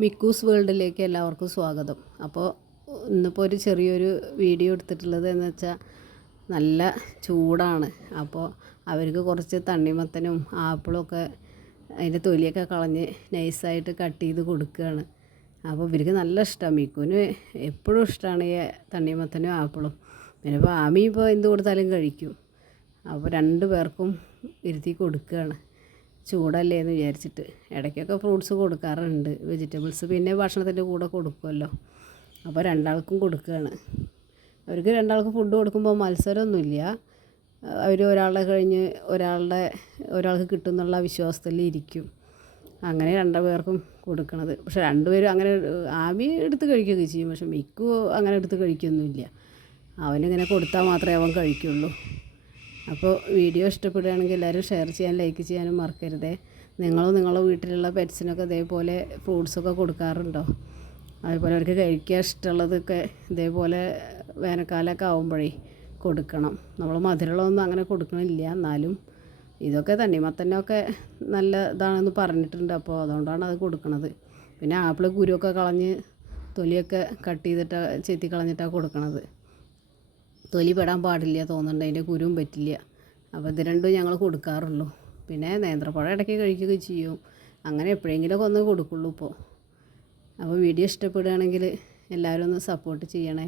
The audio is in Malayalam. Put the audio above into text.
മിക്കൂസ് വേൾഡിലേക്ക് എല്ലാവർക്കും സ്വാഗതം. അപ്പോൾ ഇന്നിപ്പോൾ ഒരു ചെറിയൊരു വീഡിയോ എടുത്തിട്ടുള്ളത് എന്ന് വെച്ചാൽ നല്ല ചൂടാണ്. അപ്പോൾ അവർക്ക് കുറച്ച് തണ്ണിമത്തനും ആപ്പിളൊക്കെ അതിൻ്റെ തൊലിയൊക്കെ കളഞ്ഞ് നൈസായിട്ട് കട്ട് ചെയ്ത് കൊടുക്കുകയാണ്. അപ്പോൾ ഇവർക്ക് നല്ല ഇഷ്ടമാണ്. മിക്കുവിന് എപ്പോഴും ഇഷ്ടമാണ് ഈ തണ്ണിമത്തനും ആപ്പിളും. പിന്നെ ഇപ്പോൾ ആമി ഇപ്പോൾ എന്ത് കൊടുത്താലും കഴിക്കും. അപ്പോൾ രണ്ട് പേർക്കും ഇരുത്തി കൊടുക്കുകയാണ്. ചൂടല്ലേ എന്ന് വിചാരിച്ചിട്ട് ഇടയ്ക്കൊക്കെ ഫ്രൂട്ട്സ് കൊടുക്കാറുണ്ട്, വെജിറ്റബിൾസ് പിന്നെ ഭക്ഷണത്തിൻ്റെ കൂടെ കൊടുക്കുമല്ലോ. അപ്പോൾ രണ്ടാൾക്കും കൊടുക്കുകയാണ്. അവർക്ക് രണ്ടാൾക്കും ഫുഡ് കൊടുക്കുമ്പോൾ മത്സരമൊന്നുമില്ല. അവർ ഒരാളുടെ കഴിഞ്ഞ് ഒരാൾക്ക് കിട്ടുമെന്നുള്ള വിശ്വാസത്തിൽ ഇരിക്കും. അങ്ങനെ രണ്ടു പേർക്കും കൊടുക്കണത്. പക്ഷെ രണ്ടുപേരും അങ്ങനെ ആമി എടുത്ത് കഴിക്കുകയൊക്കെ ചെയ്യും. പക്ഷെ മിക്കു അങ്ങനെ എടുത്ത് കഴിക്കുകയൊന്നുമില്ല. അവനിങ്ങനെ കൊടുത്താൽ മാത്രമേ അവൻ കഴിക്കുള്ളൂ. അപ്പോൾ വീഡിയോ ഇഷ്ടപ്പെടുകയാണെങ്കിൽ എല്ലാവരും ഷെയർ ചെയ്യാൻ ലൈക്ക് ചെയ്യാനും മറക്കരുതേ. നിങ്ങളുടെ വീട്ടിലുള്ള പെറ്റ്സിനൊക്കെ ഇതേപോലെ ഫ്രൂട്ട്സൊക്കെ കൊടുക്കാറുണ്ടോ? അതേപോലെ അവർക്ക് കഴിക്കാൻ ഇഷ്ടമുള്ളതൊക്കെ ഇതേപോലെ വേനൽക്കാലമൊക്കെ ആകുമ്പോഴേ കൊടുക്കണം. നമ്മൾ മധുരമുള്ളതൊന്നും അങ്ങനെ കൊടുക്കണില്ല. എന്നാലും ഇതൊക്കെ തണ്ണിമത്തനൊക്കെ നല്ല ഇതാണെന്ന് പറഞ്ഞിട്ടുണ്ട്. അപ്പോൾ അതുകൊണ്ടാണ് അത് കൊടുക്കണത്. പിന്നെ ആപ്പിൾ കുരുവൊക്കെ കളഞ്ഞ് തൊലിയൊക്കെ കട്ട് ചെയ്തിട്ട് ചെത്തി കളഞ്ഞിട്ടാണ് കൊടുക്കണത്. തൊലി പെടാൻ പാടില്ല തോന്നുന്നുണ്ട്, അതിൻ്റെ കുരുവും പറ്റില്ല. അപ്പോൾ ഇത് രണ്ടും ഞങ്ങൾ കൊടുക്കാറുള്ളൂ. പിന്നെ നേന്ത്രപ്പഴം ഇടയ്ക്ക് കഴിക്കുകയൊക്കെ ചെയ്യും. അങ്ങനെ എപ്പോഴെങ്കിലുമൊക്കെ ഒന്ന് കൊടുക്കുള്ളൂ ഇപ്പോൾ. അപ്പോൾ വീഡിയോ ഇഷ്ടപ്പെടുകയാണെങ്കിൽ എല്ലാവരും ഒന്ന് സപ്പോർട്ട് ചെയ്യണേ.